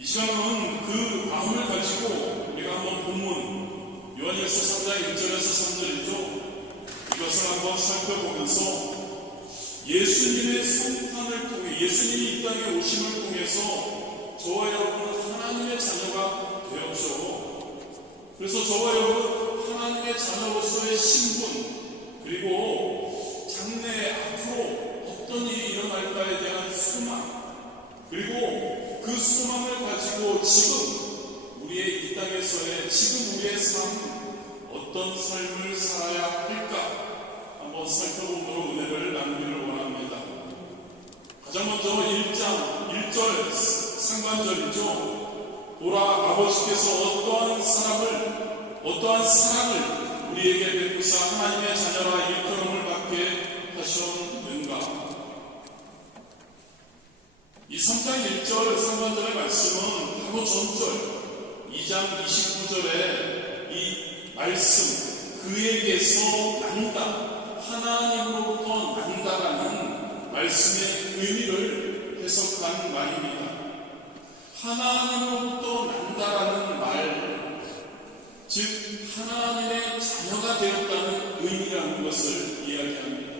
이 시간은 그 마음을 가지고 우리가 한번 본문 요한일서 3장 1절에서 3절이죠. 이것을 한번 살펴보면서 예수님의 성탄을 통해, 예수님이 이 땅에 오심을 통해서 저와 여러분은 하나님의 자녀가 되었죠. 그래서 저와 여러분은 하나님의 자녀로서의 신분, 그리고 장래에 앞으로 어떤 일이 일어날까에 대한 소망, 그리고 그 소망을 가지고 지금 우리의 이 땅에서의 지금 우리의 삶, 어떤 삶을 살아야 할까 한번 살펴보도록 은혜를 나누기를 원합니다. 가장 먼저 1장 1절 상반절이죠. 보라, 아버지께서 어떠한 사랑을 우리에게 베푸사 하나님의 자녀라 일컬음을 받게 하셨는가. 이 3장 1절 상반절의 말씀은 바로 전절 2장 29절의 이 말씀, 그에게서 난다, 하나님으로부터 난다라는 말씀의 의미를 해석한 말입니다. 하나님으로부터 난다라는 말, 즉 하나님의 자녀가 되었다는 의미라는 것을 이야기합니다.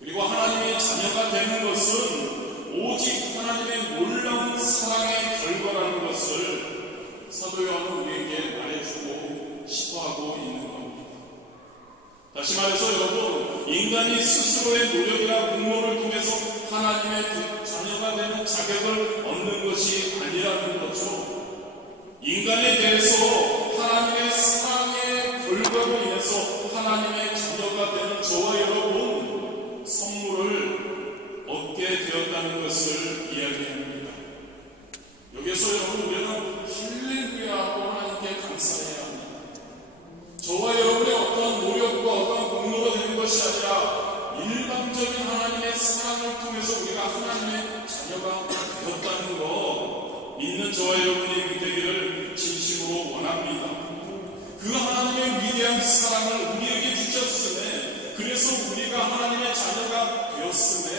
그리고 하나님의 자녀가 되는 것은 오직 하나님의 놀라운 사랑의 결과라는 것을 사도 요한은 우리에게 말해주고 싶어하고 있는 겁니다. 다시 말해서 여러분, 인간이 스스로의 노력이나 공로를 통해서 하나님의 자녀가 되는 자격을 얻는 것이 아니라는 거죠. 인간에 대해서 하나님의 사랑의 결과로 인해서 하나님의 자녀가 되는 저와 여러분 선물을 얻게 되었다는 것을 이야기합니다. 여기서 여러분, 우리는 할렐루야하고 하나님께 감사해야 합니다. 저와 여러분의 어떤 노력과 어떤 공로가 되는 것이 아니라 일방적인 하나님의 사랑을 통해서 우리가 하나님의 자녀가 되었다는 것 믿는 저와 여러분이 되기를 진심으로 원합니다. 그 하나님의 위대한 사랑을 우리에게 주셨음에, 그래서 우리가 하나님의 자녀가 되었음에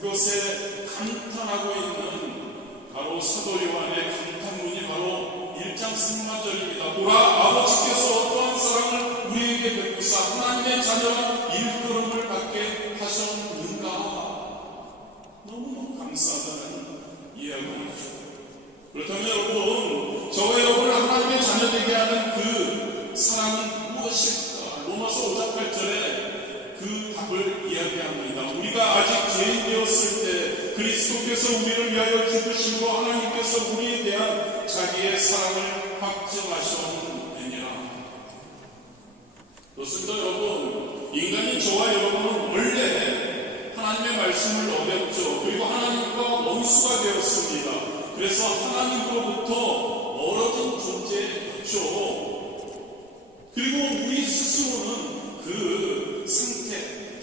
그것에 감탄하고 있는 바로 사도 요한의 감탄문이 바로 1장 3절입니다. 보라, 아버지께서 어떠한 사랑을 우리에게 베푸사 하나님의 자녀가 일컬음을 받게 하셨는가. 너무너무 감사하다는 이야기이죠. 그렇다면 여러분, 저와 여러분을 하나님의 자녀 되게 하는 그 사랑은 무엇일까? 로마서 5장 8절에 그 답을 이야기합니다. 우리가 아직 죄인 되었을 때 그리스도께서 우리를 위하여 죽으심으로 하나님께서 우리에 대한 자기의 사랑을 확증하셨느니라. 그렇습니다. 여러분, 인간인 저와 여러분은 원래 하나님의 말씀을 어겼죠. 그리고 하나님과 원수가 되었습니다. 그래서 하나님으로부터 멀어진 존재였죠. 그리고 우리 스스로는 그 상태,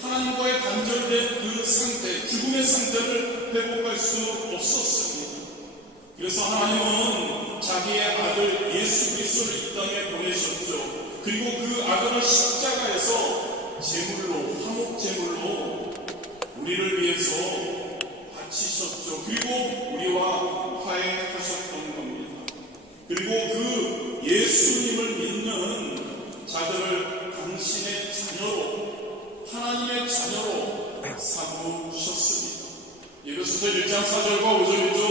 하나님과의 단절된 그 상태, 죽음의 상태를 회복할 수 없었습니다. 그래서 하나님은 자기의 아들 예수 그리스도를 이 땅에 보내셨죠. 그리고 그 아들을 십자가에서 제물로, 화목제물로 우리를 위해서 바치셨죠. 그리고 우리와 화해하셨던 겁니다. 그리고 그 예수님을 믿는 자들을 당신의 자녀로, 하나님의 자녀로 삼으셨습니다. 에베소서 1장 4절과 5절이죠.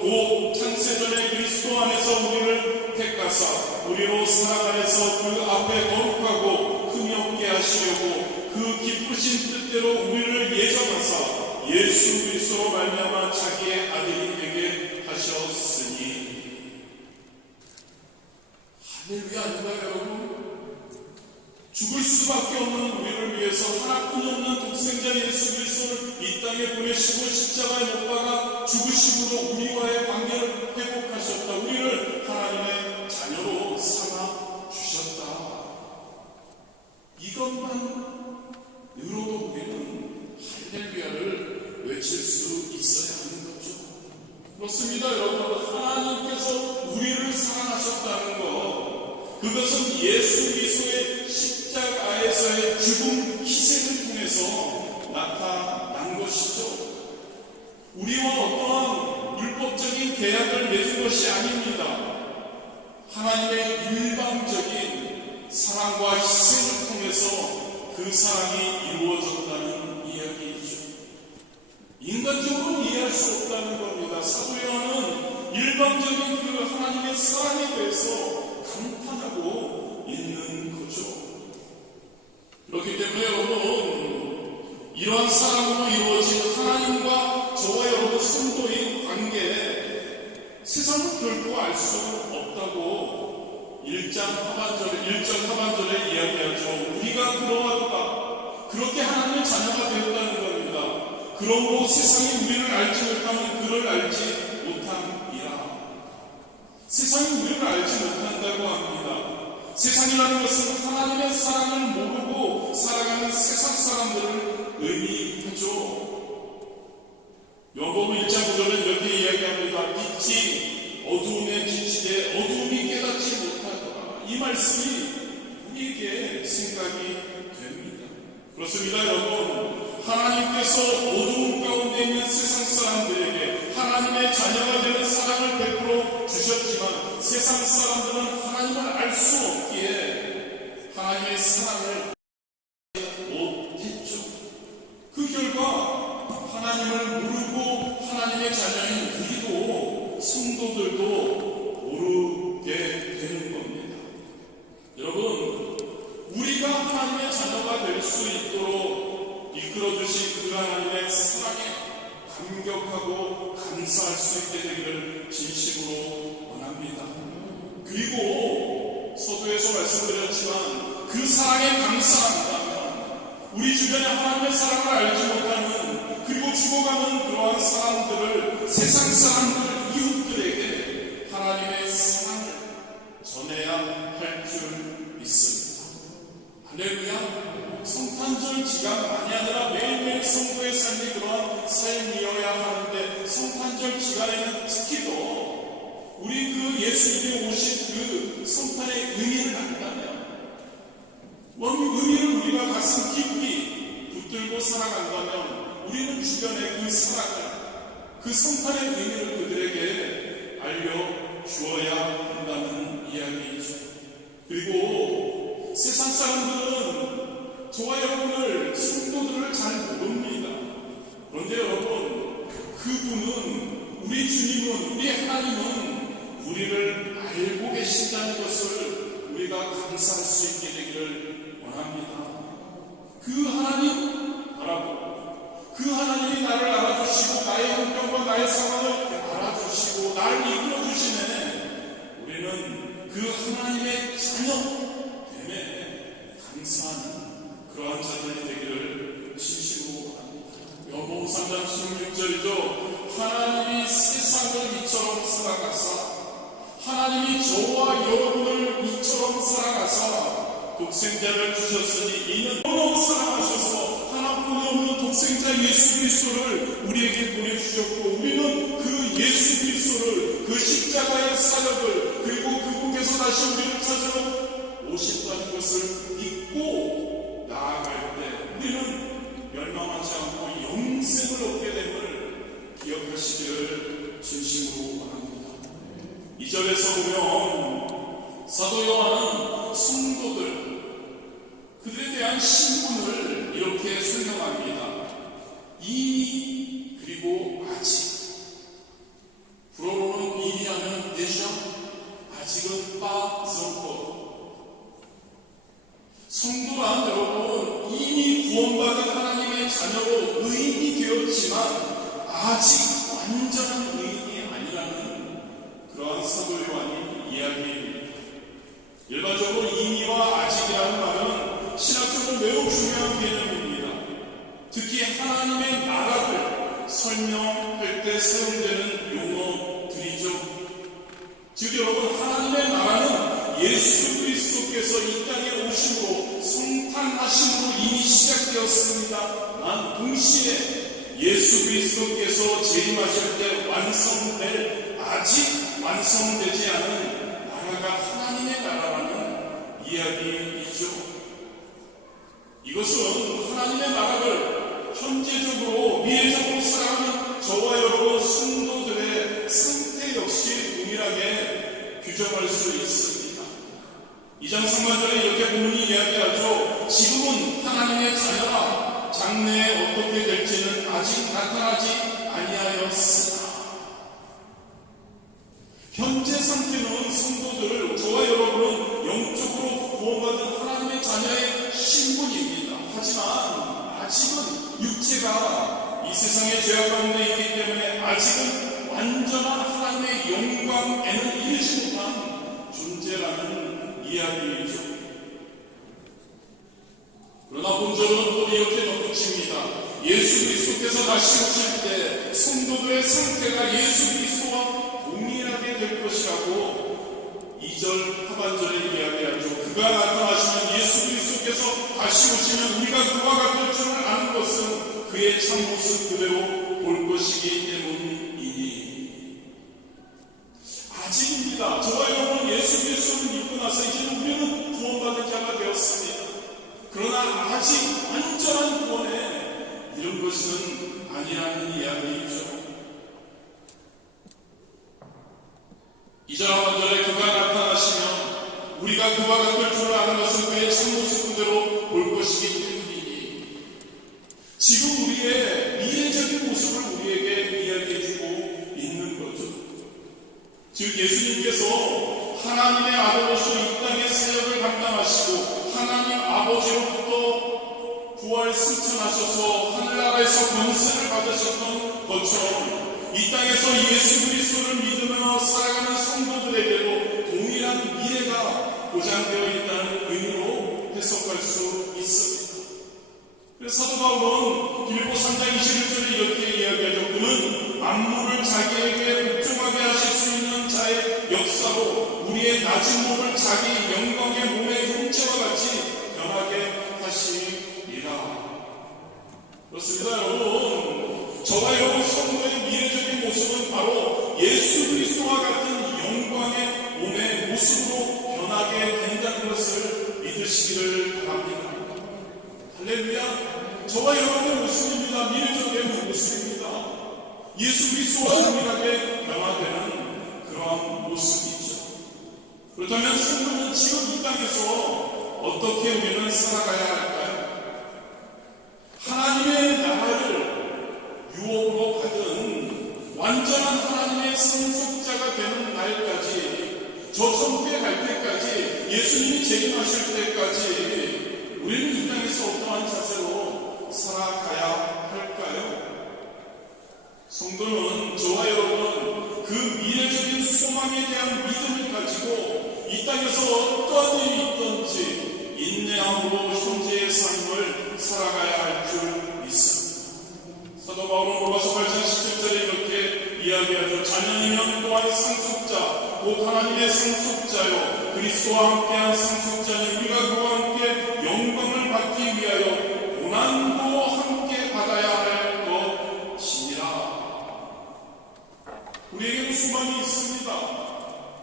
곧 창세전에 그리스도 안에서 우리를 택하사 우리로 사랑 안에서 그 앞에 거룩하고 흠이 없게 하시려고 그 기쁘신 뜻대로 우리를 예정하사 예수 그리스도로 말미암아 자기의 아들이 되게 하셨으니. 할렐루야 아닌가요 여러분? 죽을 수밖에 없는 우리를 위해서 하나뿐 없는 독생자 예수 그리스도를 이 땅에 보내시고 십자가에 못 박아 죽으심으로 우리와의 관계를 회복하셨다. 우리를 하나님의 자녀로 삼아 주셨다. 이것만으로도 우리는 할렐루야를 외칠 수 있어야 하는 거죠. 그렇습니다 여러분. 하나님께서 우리를 사랑하셨다는 것, 그것은 예수 그리스도의 십자가에서의 죽음, 희생을 통해서 나타난 것이죠. 우리와 어떠한 율법적인 계약을 맺은 것이 아닙니다. 하나님의 일방적인 사랑과 희생을 통해서 그 사랑이 이루어졌다는 이야기이죠. 인간적으로 이해할 수 없다는 겁니다. 사도 요한은 일방적인 그 하나님의 사랑에 대해서 감탄하고 있는 거죠. 그렇기 때문에 여러분, 이러한 사랑으로 이루어진 하나님과 저와 여러분 성도의 관계에 세상은 결코 알 수 없다고 1장 하반절에 이야기하죠. 우리가 그러하도다. 그렇게 하나님의 자녀가 되었다는 겁니다. 그러므로 세상이 우리를 알지 못하면 그를 알지 못함이라. 세상이 우리를 알지 못한다고 합니다. 세상이라는 것은 하나님의 사랑을 모르고 살아가는 세상 사람들을 의미하죠. 요한복음 1장 9절은 이렇게 이야기합니다. 빛이 어두움에 비치되 어두움이 깨닫지 못하더라. 이 말씀이 우리에게 생각이 됩니다. 그렇습니다, 여러분. 하나님께서 어두움 가운데 있는 세상 사람들에게 하나님의 자녀가 되는 사랑을 베풀어 주셨지만 세상 사람들은 하나님을 알 수 없기에 하나님의 사랑을 못했죠. 그 결과 하나님을 모르고 하나님의 자녀인 우리도 성도들도 모르게 되는 겁니다. 여러분, 우리가 하나님의 자녀가 될 수 있도록 이끌어주신 그 하나님의 사랑에 감격하고 감사할 수 있게 되기를 진심으로 원합니다. 그리고 서두에서 말씀드렸지만 그 사랑에 감사한다면 우리 주변에 하나님의 사랑을 알지 못하는 그리고 죽어가는 그러한 사람들을 세상 사람들 이웃들에게 하나님의 사랑을 전해야 할 줄 믿습니다. 할렐루야. 성탄절 기간만이 아니라 매일매일 성도의 삶이 그러한 삶이어야 하는데 성탄절 기간에는 특히 더 우리 그 예수님이 오신 그 성탄의 의미를 안다면 의미를 우리가 가슴 깊이 붙들고 살아간다면 우리는 주변에 그 사랑을 그 성탄의 의미를 그들에게 알려주어야 한다는 이야기이죠. 그리고 세상 사람들은 저와 여러분을 성도들을 잘 모릅니다. 그런데 여러분, 그분은 우리 주님은 우리 하나님은 우리를 알고 계신다는 것을 우리가 감사할 수 있게 되기를 원합니다. 그 하나님 바라보고 그 하나님이 나를 알아주시고 나의 형편과 나의 상황을 알아주시고 나를 이끌어주시네. 우리는 그 하나님의 자녀됨에 감사하는 그러한 자들이 되기를 진심으로 바랍니다. 요한복음 3장 16절이죠. 하나님이 세상을 이처럼 사랑하사 하나님이 저와 여러분을 이처럼 사랑하사 독생자를 주셨으니 이는 너무 사랑하셔서 하나뿐이 없는 독생자 예수 그리스도를 우리에게 보내주셨고 우리는 그 예수 그리스도를 그 십자가의 사역을 그리고 그분께서 다시 우리를 찾으러 오신다는 것을 믿고 나아갈 때 우리는 멸망하지 않고 영생을 얻게 됨을 기억하시기를 진심으로 바랍니다. 2절에서 보면 사도 요한은 성도들 그들에 대한 신분을 이렇게 설명합니다. 이미 그리고 아직. 불어로는 이미 하면 déjà, 아직은 pas encore. 성도란 여러분 이미 구원받은 하나님의 자녀로 의인이 되었지만 아직 완전한 의인이 아니라는 그러한 사도 요한이 이야기합니다. 일반적으로 이미와 아직이라는 말은 신학적으로 매우 중요한 개념입니다. 특히 하나님의 나라를 설명할 때 사용되는 용어들이죠. 즉 여러분 하나님의 나라는 예수 그리스도께서 이 땅에 오심으로 성탄하심으로 이미 시작되었습니다만 동시에 예수 그리스도께서 재림하실 때 완성될 아직 완성되지 않은 나라가 하나님의 나라라는 이야기이죠. 이것은 하나님의 나라를 현재적으로 미래적으로 살아가는 저와 여러분 성도들의 상태 역시 동일하게 규정할 수 있습니다. 2장 3절에 이렇게 본문이 이야기하죠. 지금은 하나님의 자녀라 장래에 어떻게 될지는 아직 나타나지 아니하였으나. 현재 상태는 성도들, 저와 여러분은 영적으로 구원받은 하나님의 자녀의 신분입니다. 하지만 아직은 육체가 이 세상의 죄악 가운데 있기 때문에 아직은 완전한 하나님의 영광에는 이르지 못한 존재라는 이야기이죠. 그러나 본절은 또 이렇게 덧붙입니다. 예수 그리스도께서 다시 오실 때 성도들의 상태가 예수 그리스도와 동일하게 될 것이라고 2절 하반절에 이야기하죠. 그가 나타나시면 예수 그리스도께서 다시 오시면 우리가 그와 같을 줄을 아는 것은 그의 참모습 그대로 볼 것이기 때문이니. 아직입니다. 저와 여러분은 예수 그리스도를 믿고 나서 이제는 우리는 구원받은 자가 되었습니다. 그러나 아직 완전한 구원에 이런 것은 아니라는 이야기이죠. 2절 하반절에 그가 나타나시면 우리가 그와 같을 줄 아는 것은 그의 참모습 그대로 볼 것이기 때문이니. 지금 우리의 미래적인 모습을 우리에게 이야기해주고 있는 거죠. 즉 예수님께서 하나님의 아들로서 이 땅의 사역을 감당하시고 하나님 아버지로부터 부활 승천하셔서 하늘나라에서 권세를 받으셨던 것처럼 이 땅에서 예수 그리스도를 믿으며 살아가는 성도들에게도 동일한 미래가 보장되어 있다는 의미로 해석할 수 있습니다. 그래서 사도 바울은 빌립보 3장 21절에 이렇게 이야기하죠. 그는 만물을 자기에게 복종하게 하실 수 있는 자의 역사로 우리의 낮은 몸을 자기 영광의 몸의 형체와 같이 변하게 하시리라. 그렇습니다. 여러분, 저와 여러분 성도의 미래적인 모습은 바로 예수 그리스도와 같은 영광의 몸의 모습으로 변하게 된다는 것을 믿으시기를 바랍니다. 할렐루야. 저와 여러분의 모습입니다. 미래적인 모습입니다. 예수 그리스도와 동일하게 변화되는 그러한 모습이죠. 그렇다면 성도는 지금 이 땅에서 어떻게 우리는 살아가야 할까요? 하나님의 나라를 유업으로 받은 완전한 하나님의 상속자가 되는 날까지, 저 천국에 갈 때까지, 예수님이 재림하실 때까지 우리는 이 땅에서 어떠한 자세로 살아가야 할까요? 성도는 저와 여러분 그 미래적인 소망에 대한 믿음을 가지고 이 땅에서 어떠한 일이 있든지 인내함으로 현재의 삶을 살아가야 할 줄 믿습니다. 사도 바울은 로마서 8장 17절에 이렇게 이야기하죠. 자녀이면 또한 상속자 곧 하나님의 상속자요 그리스도와 함께한 상속자니 우리가 그와 함께 영광을 받기 위하여 고난도 함께 받아야 할 것이니라. 우리에게는 소망이 있습니다.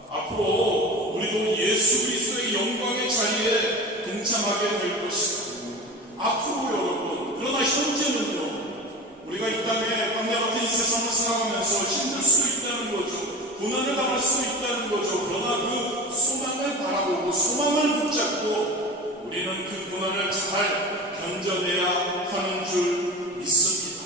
앞으로 우리도 예수 그리스도의 영광의 자리에 동참하게 될 것입니다. 앞으로 여러분, 그러나 현재는요, 우리가 이 땅에 광야 같은 이 세상을 살아가면서 힘들 수도 있다는 거죠. 고난을 당할 수도 있다는 거죠. 그러나 그 소망을 바라보고 소망을 붙잡고 우리는 그 고난을 잘 견뎌내야 하는 줄 믿습니다.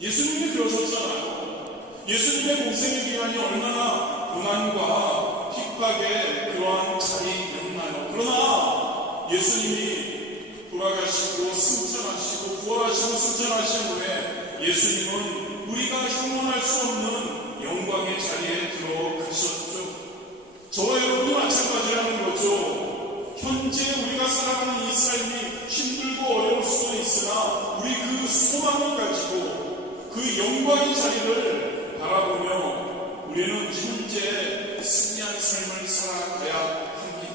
예수님이 그러셨잖아요. 예수님의 공생의 기간이 얼마나 고난과 핍박의 그러한 자리였나요? 그러나 예수님이 돌아가시고 승천하시고 부활하시고 승천하신 후에 예수님은 우리가 형언할 수 없는 영광의 자리에 들어가셨죠. 저와 여러분도 마찬가지라는 거죠. 현재 우리가 살아가는 이 삶이 힘들고 어려울 수도 있으나 우리 그 소망을 가지고 그 영광의 자리를 바라보며 우리는 현재 승리한 삶을 살아가야 합니다.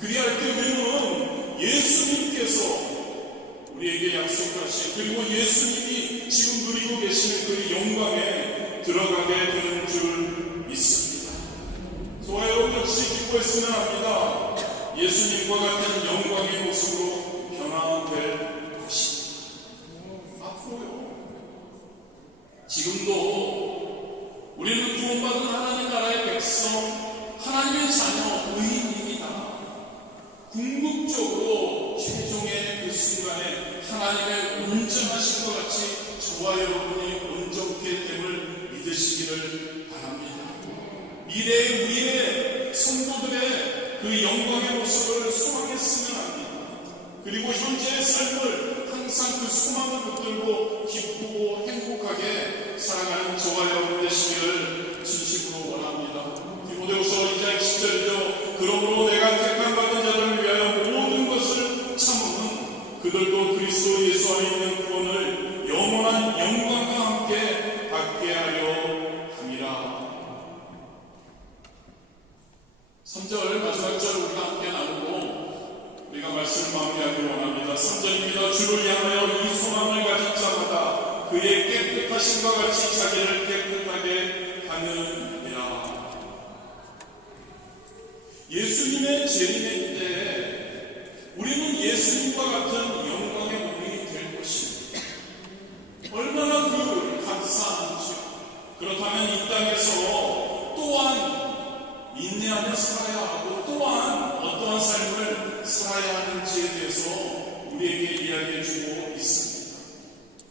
그리할 때 우리는 예수님께서 우리에게 약속하신 그리고 예수님이 지금 누리고 계시는 그 영광에 들어가게 되는 줄 믿습니다. 저와 여러분 역시 기뻐했으면 합니다. 예수님과 같은 영광의 모습으로 변화될 것입니다. 앞으로요. 지금도 우리는 구원 구원받은 하나님 나라의 백성, 하나님의 자녀, 의인입니다. 궁극적으로 최종의 그 순간에 하나님의 온전하신 것 같이 저와 여러분이 온전케 됨을 믿으시기를 바랍니다. 미래의 우리의 성도들의 그 영광의 모습을 소망했으면 합니다. 그리고 현재의 삶을 항상 그 소망을 붙들고 기쁘고 행복하게 살아가는 저와 여러분 되시기를 진심으로 원합니다. 디모데후서 2장 10절이죠. 그러므로 내가 택함 받은 자를 위하여 모든 것을 참으면 그들도 그리스도 예수 안에 있는 구원을 영원한 영광과 함께 받게 하려 함이라. 3절 마지막 절 우리가 함께 나누고 우리가 말씀을 마무리하기를 원합니다. 3절입니다. 주를 향하여 이 소망을 가진 자마다 그의 깨끗하심과 같이 자기를 깨끗하게 하느니라. 예수님의 재림의 때 우리는 예수님과 같은 영광의 몸이 될 것입니다. 얼마나 그 감사한지요. 그렇다면 이 땅에서 또한 인내하며 살아야 하고 또한 어떠한 삶을 살아야 하는지에 대해서 우리에게 이야기해 주고 있습니다.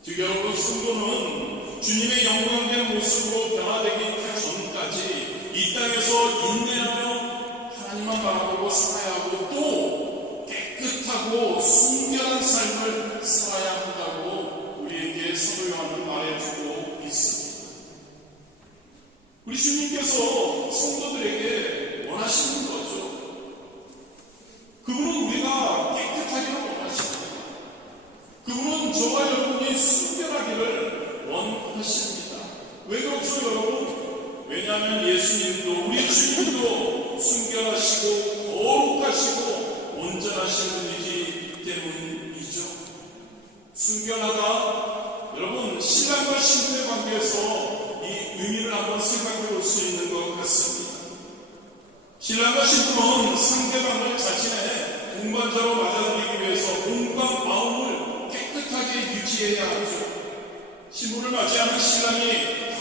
즉 여러분, 성도는 주님의 영광된 모습으로 변화되기 전까지 이 땅에서 인내하며 하나님만 바라보고 살아야 하고 또 깨끗하고 순결한 삶을 살아야 한다고 우리에게 사도 요한은 말해주고 있습니다. 우리 주님께서 성도들에게 원하시는 거죠. 그분은 우리가 깨끗하기를 원하십니다. 그분은 저와 여러분이 순결하기를 원하십니다. 왜 그렇죠, 여러분? 왜냐하면 예수님도 우리 주님도 순결하시고 거룩하시고 온전하신 분이기 때문이죠. 순결하다, 여러분, 신랑과 신부의 관계에서 이 의미를 한번 생각해 볼 수 있는 것 같습니다. 신랑과 신부는 상대방을 자신의 동반자로 맞아들이기 위해서 몸과 마음을 깨끗하게 유지해야 하죠. 신부를 맞이하는 신랑이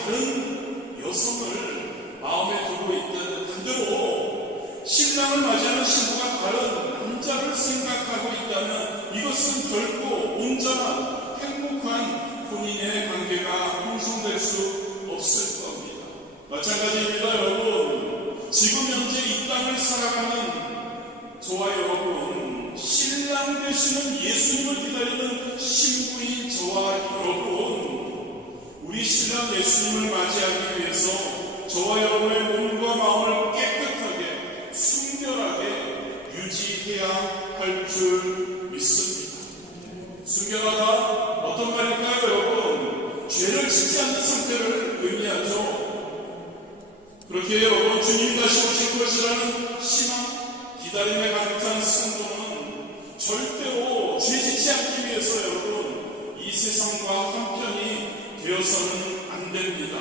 다른 여성을 마음에 두고 있다는 반대로 신랑을 맞이하는 신부가 다른 남자를 생각하고 있다면 이것은 결코 온전한 행복한 본인의 관계가 형성될 수 없을 겁니다. 마찬가지입니다, 여러분. 지금 현재 이 땅을 살아가는 저와 여러분, 신랑 되시는 예수님을 기다리는 신부인 저와 여러분, 우리 신랑 예수님을 맞이하기 위해서 저와 여러분의 몸과 마음을 깨끗하게 순결하게 유지해야 할 줄 믿습니다. 순결하다, 어떤 말일까요, 여러분? 죄를 짓지 않는 상태를 의미하죠. 그렇게 여러분, 주님이 다시 오실 것이라는 희망, 기다림에 가득한 성도는 절대로 죄 짓지 않기 위해서 여러분, 이 세상과 한편이 되어서는 안 됩니다.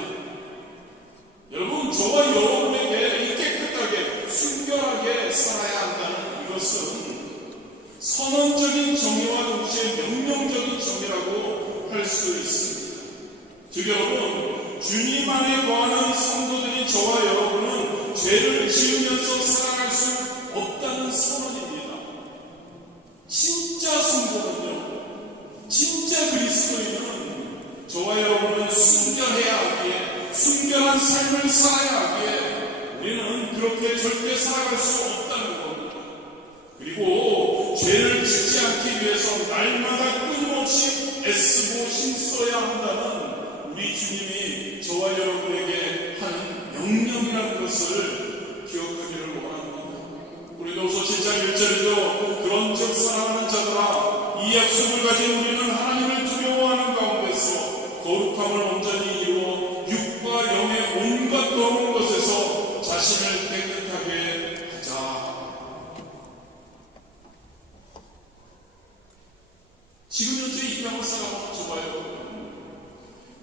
여러분, 저와 여러분에게 깨끗하게 순결하게 살아야 한다는 이것은 선언적인 정의와 동시에 명령적인 정의라고 할 수 있습니다. 즉 여러분, 주님 안에 거하는 성도들인 저와 여러분은 죄를 지으면서 살아갈 수 없다는 선언입니다. 진짜 성도는요, 진짜 그리스도인은 저와 여러분은 순결해야 하기에, 순결한 삶을 살아야 하기에 우리는 그렇게 절대 살아갈 수 없다는 겁니다. 그리고 죄를 짓지 않기 위해서 날마다 끊임없이 애쓰고 힘써야 한다는 우리 주님이 저와 여러분에게 하는 명령이라는 것을 기억하기를 원합니다. 고린도후서 7장 1절에도 그런즉 사랑하는 자들아, 이 약속을 가진 우리는 하나님을 두려워하는 가운데서 거룩함을 온전히 이루어 육과 영의 온갖 더러운 것에서 자신을 깨끗하게 하자. 지금 현재 이 땅을 살아가는 저와 여러분,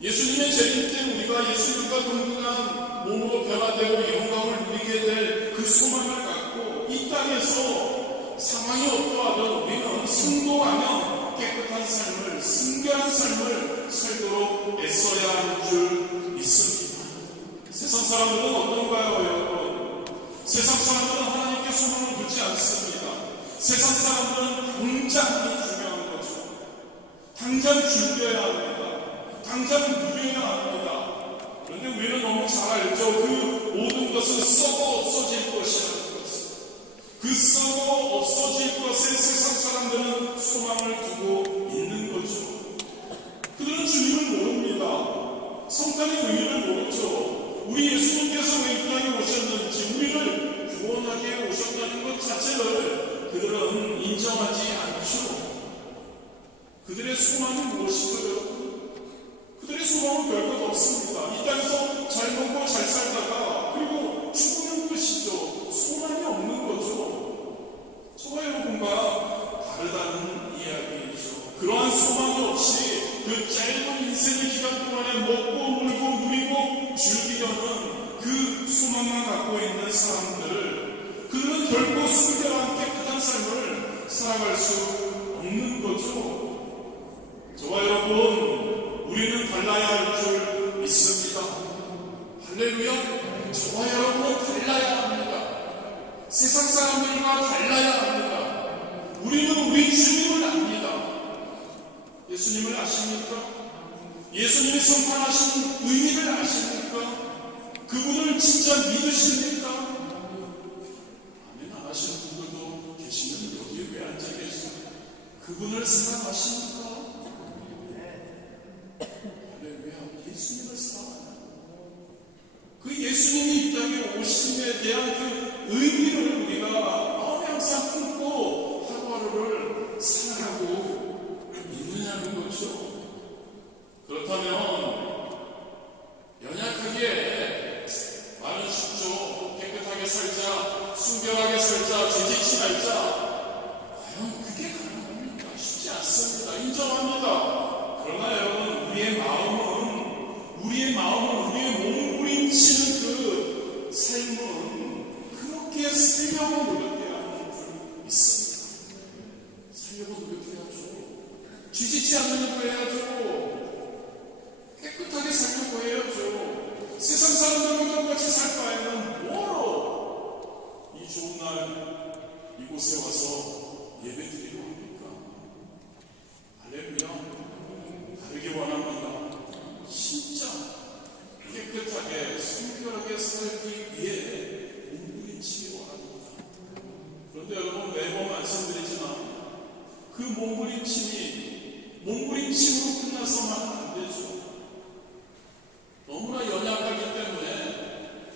예수님의 재림 때 우리가 예수님과 동등한 몸으로 변화되고 영광을 누리게 될 그 소망을 갖고 이 땅에서 상황이 어떠하든 우리는 순도하며 깨끗한 삶을, 순결한 삶을 살도록 애써야 할 줄 믿습니다. 세상 사람들은 어떤가요, 여러분? 세상 사람들은 하나님께 소망을 두지 않습니다. 세상 사람들은 당장이 중요한 거죠. 당장 준비해야 합니다. 당장 누려야 합니다. 그런데 우리는 너무 잘 알죠. 그 모든 것은 썩어 없어질 것이라는 것을. 그 썩어 없어질 것에 세상 사람들은 소망을 두고 있는 거죠. 그들은 주님을 모릅니다. 성탄의 의미를 모르죠. 우리 예수님께서 왜 이 땅에 오셨는지, 우리를 구원하게 오셨다는 것 자체를 그들은 인정하지 않죠. 그들의 소망이 무엇일까요? 그들의 소망은 별것 없습니다. 이 땅에서 잘 먹고 잘 살다가 그리고 죽으면 끝이죠. 소망이 없는 거죠. 저와 여러분과 다르다는 이야기이죠. 그러한 소망이 없이 그 짧은 인생의 기간 동안에 먹고 놀고 누리고 즐기려는 그 소망만 갖고 있는 사람들, 그들은 결코 순결한 깨끗한 삶을 살아갈 수 없는 거죠. 저와 여러분, 우리는 달라야 할 줄 믿습니다. 할렐루야. 저와 여러분은 달라야 합니다. 세상 사람들과 달라야 합니다. 우리는 우리 주님을 압니다. 예수님을 아십니까? 예수님이 성탄하신 의미를 아십니까? 그분을 진짜 믿으십니까? 아멘 안 하시는 분들도 계시면 여기에 왜 앉아 계십니까? 그분을 사랑하십니까? 예수님을 사랑하냐? 그 예수님이 이 땅에 오심에 대한 그 의미를 우리가 마음에 항상 품고 하루하루를 살아가고 있느냐는 거죠. 그렇다면 연약하게 말은 쉽죠. 깨끗하게 살자, 순결하게 살자, 죄짓지 말자. 과연 그게 가능합니까? 쉽지 않습니다. 인정합니다. 그러나 여러분, 우리의 마음은 우리의 몸부림치는 그 삶은 그렇게 살려고 노력해야 하는 줄 믿습니다. 살려고 노력해야죠. 쥐짓지 않으려고 해야죠. 깨끗하게 살려고 해야죠. 세상 사람들과 똑같이 살 바에는 뭐로 이 좋은 날 이곳에 와서 예배드리려 합니까? 할렐루야. 다르게 원합니다. 진짜 깨끗하게 순결하게 살기 위해 몸부림치기 원합니다. 그런데 여러분, 매번 말씀드리지만 그 몸부림침으로 끝나서만 안 되죠. 너무나 연약하기 때문에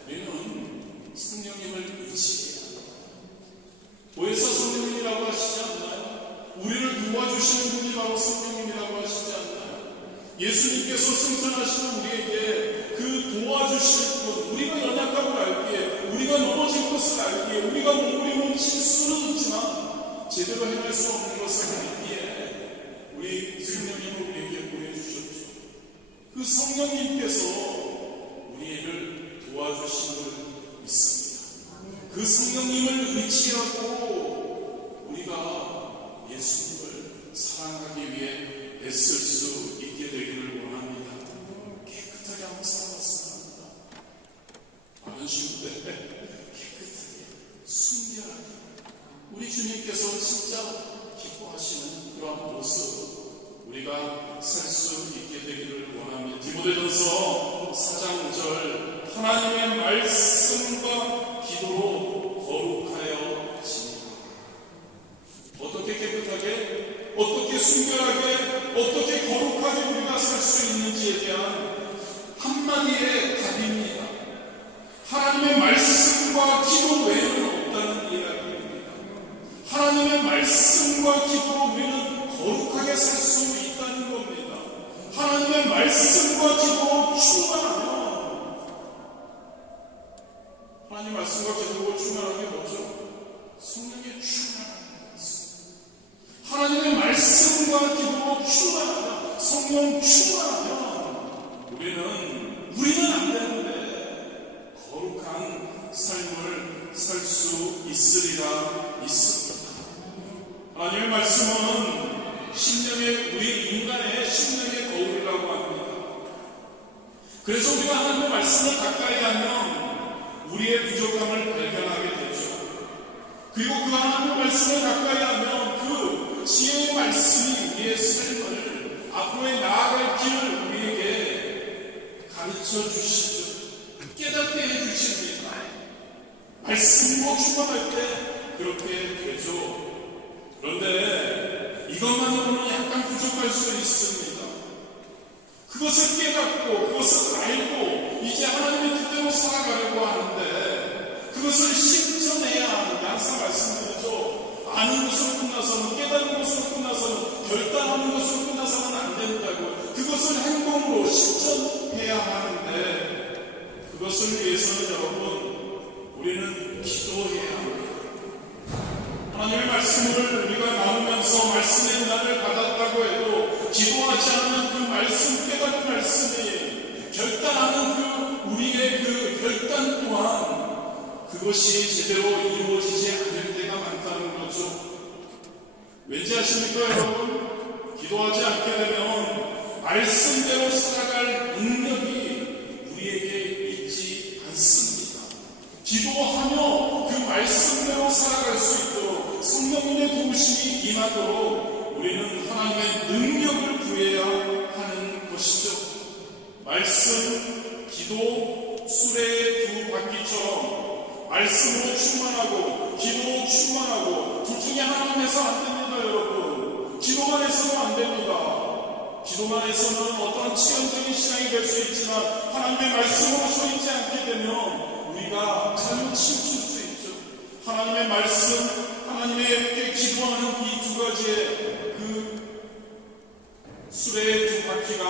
우리는 성령님을 의지해야 합니다. 보혜사 성령님이라고 하시지 않나요? 우리를 도와주시는 분이 바로 성령님이라고 하시지 않나요? 예수님께서 승천하시는 우리에게 그 도와주실 분, 우리가 연약함을 알기에, 우리가 넘어질 것을 알기에, 우리가 몸부림을 칠 수는 있지만 제대로 행할 수 없는 것을 알기에 우리 성령님을 우리에게 보내주셨죠. 그 성령님께서 우리를 도와주심을 믿습니다. 그 성령님을 의지하고 우리가 예수님을 사랑하기 위해 애쓸 수 있게 되기를 원합니다. 깨끗하게 한번 살아봤으면 합니다. 많은 시간대 깨끗하게, 순결하게 우리 주님께서 진짜 기뻐하시는 그런 모습 우리가 살 수 있게 되기를 원합니다. 디모데전서 4장 5절, 하나님의 말씀과 기도로 거룩하여 지니라. 어떻게 깨끗하게, 어떻게 순결하게, 어떻게 거룩하게 우리가 살 수 있는지에 대한 한마디의 답입니다. 하나님의 말씀과 기도 외에는 없다는 이야기입니다. 하나님의 말씀과 기도로 우리는 거룩하게 살 수 있다는 겁니다. 하나님의 말씀과 기도로 충만하면, 하나님 말씀과 기도로 충만한 게 뭐죠? 성령의 충만한 것입니다. 하나님의 말씀과 기도로 충만하면, 성령 충만하면 우리는 안 되는데 거룩한 삶을 살 수 있으리라 믿습니다. 하나님의 말씀은 우리 인간의 심령의 거울이라고 합니다. 그래서 우리가 하나님의 말씀을 가까이 하면 우리의 부족함을 발견하게 되죠. 그리고 그 하나님의 말씀을 가까이 하면 그 지혜의 말씀이 우리의 삶을 앞으로의 나아갈 길을 우리에게 가르쳐 주시죠. 깨닫게 해주십니다. 말씀으로 충만할 때 그렇게 되죠. 그런데 이것만으로는 약간 부족할 수 있습니다. 그것을 깨닫고 그것을 알고 이제 하나님의 뜻대로 살아가려고 하는데 그것을 실천해야 하는데 항상 말씀드리죠. 아는 것으로 끝나서는, 깨닫는 것으로 끝나서는, 결단하는 것으로 끝나서는 안 된다고. 그것을 행동으로 실천해야 하는데 그것을 위해서는 여러분 우리는 기도해야 합니다. 하나님의 말씀을 우리가 나누면서 말씀의 은혜를 받았다고 해도 기도하지 않으면 그 말씀, 깨닫는 말씀이 결단하는 그 우리의 그 결단 또한 그것이 제대로 이루어지지 않을 때가 많다는 거죠. 왠지 아십니까 여러분? 기도하지 않게 되면 말씀대로 살아갈 능력이 우리에게 있지 않습니다. 기도하며 그 말씀대로 살아갈 수 있도록 성령님의 도우심이 임하도록 우리는 하나님의 능력을 구해야 하는 것이죠. 말씀, 기도, 수레의 두 바퀴처럼 말씀으로 충만하고 기도로 충만하고 둘 중에 하나만 해서 안 됩니다 여러분. 기도만 해서는 안 됩니다. 기도만 해서는 어떤 체험적인 신앙이 될 수 있지만 하나님의 말씀으로 서 있지 않게 되면 우리가 잘못 치우칠 수 있죠. 하나님의 말씀, 하나님께 기도하는 이 두 가지의 그 수레의 두 바퀴가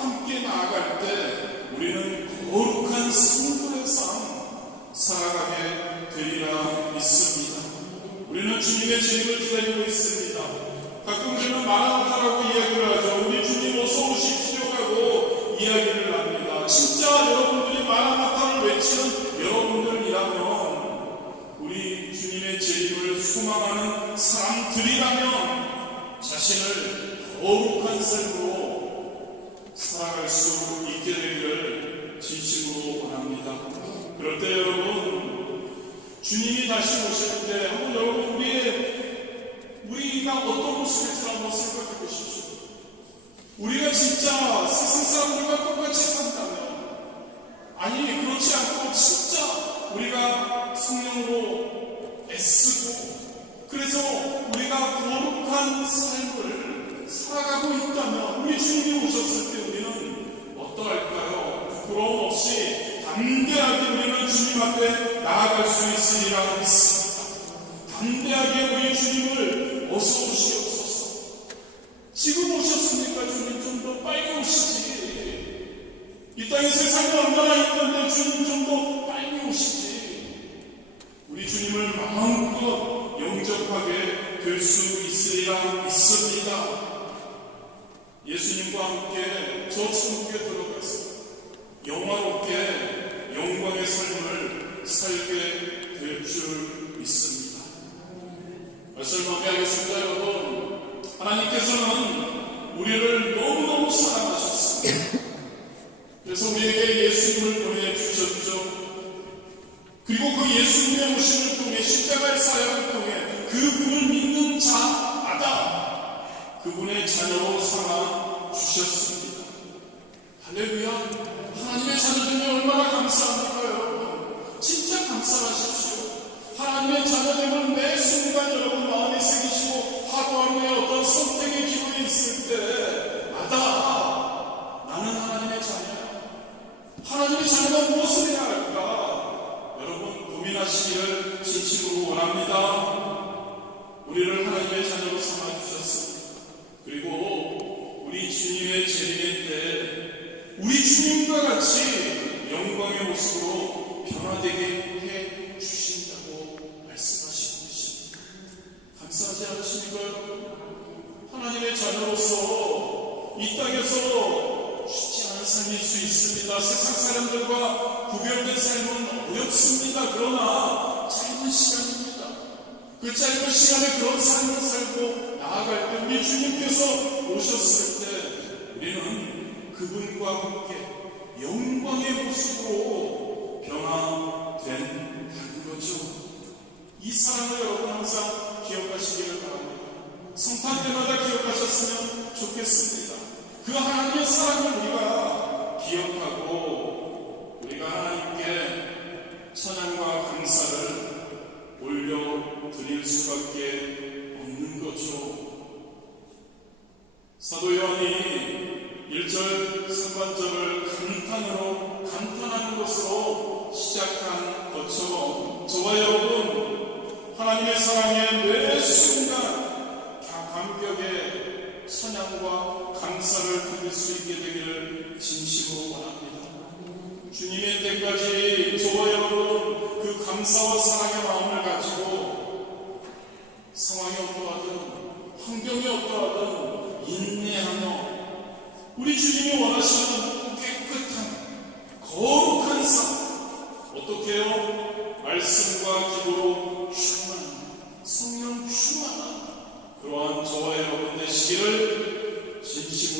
함께 나아갈 때 우리는 거룩한 승부의 삶 살아가게 되리라 믿습니다. 우리는 주님의 재림을 기다리고 있습니다. 가끔 우리는 마라나타라고 이야기를 하죠. 우리 주님 어서 오십시오라고 이야기를 합니다. 진짜 여러분들이 마라나타를 외치는 여러분들이라면 우리 주님의 재림을 소망하는 사람들이라면 자신을 거룩한 삶으로 살아갈 수 있게 되기를 진심으로 원합니다. 그럴 때 여러분 주님이 다시 오실 때 한번 여러분 우리가 어떤 모습일지 한번 생각해 보십시오. 우리가 진짜 세상 사람들과 똑같이 산다면 아니 그렇지 않고 진짜 우리가 성령으로 애쓰고 그래서 우리가 거룩한 삶을 살아가고 있다면 우리 주님이 오셨을 때 우리는 어떠할까요? 부끄러움 없이 담대하게 우리는 주님 앞에 나아갈 수 있으리라 믿습니다. 담대하게 우리 주님을 어서 오시옵소서. 지금 오셨습니까? 주님 좀 더 빨리 오시지. 이 땅에 세상이 얼마나 있는데 주님 좀 더 빨리 오시지. 우리 주님을 마음껏 영접하게 될 수 있으리라 믿습니다. 예수님과 함께 저 천국에 들어가서 영화롭게 영광의 삶을 살게 될 줄 믿습니다. 말씀을 마무리하겠습니다. 여러분 하나님께서는 우리를 너무너무 사랑하셨습니다. 그래서 우리에게 예수님을 보내주셨죠. 그리고 그 예수님의 오심을 통해 십자가의 사역을 통해 그분을 믿는 자마다 그분의 자녀로 삼아 주셨습니다. 할렐루야. 하나님의 자녀됨이 얼마나 감사합니까 여러분. 진짜 감사하십시오. 하나님의 자녀됨을 매 순간 여러분 마음에 새기시고 하루하루의 어떤 선택의 기로에 있을 때마다 나는 하나님의 자녀야. 하나님의 자녀가 무엇을 해야 할까? 여러분 고민하시기를 진심으로 원합니다. 우리를 하나님의 자녀로 삼아주셨습니다. 그리고 우리 주님의 재림의 때 우리 주님과 같이 영광의 모습으로 변화되게 해 주신다고 말씀하시고 계십니다. 감사하지 않으십니까 여러분? 하나님의 자녀로서 이 땅에서 쉽지 않은 삶일 수 있습니다. 세상 사람들과 구별된 삶은 어렵습니다. 그러나 짧은 시간입니다. 그 짧은 시간에 그런 삶을 살고 나아갈 때 우리 주님께서 오셨을 때 우리는 그분과 함께 영광의 모습으로 변화된 거죠. 이 사랑을 여러분 항상 기억하시기를 바랍니다. 성탄 때마다 기억하셨으면 좋겠습니다. 그 하나님의 사랑을 우리가 기억하고 우리가 하나님께 찬양과 감사를 올려드릴 수밖에 없는 거죠. 사도 요한이 1절 상반절을 감탄하는 것으로 시작한 것처럼 저와 여러분 하나님의 사랑에 매 순간 감격의 찬양과 감사를 드릴 수 있게 되기를 진심으로 원합니다. 주님의 때까지 저와 여러분 그 감사와 사랑의 마음을 가지고 상황이 어떠하든 환경이 어떠하든 인내하며 우리 주님이 원하시는 깨끗한 거룩한 삶 어떻게 해요? 말씀과 기도로 성령 충만한 그러한 저와 여러분 되시기를 진심으로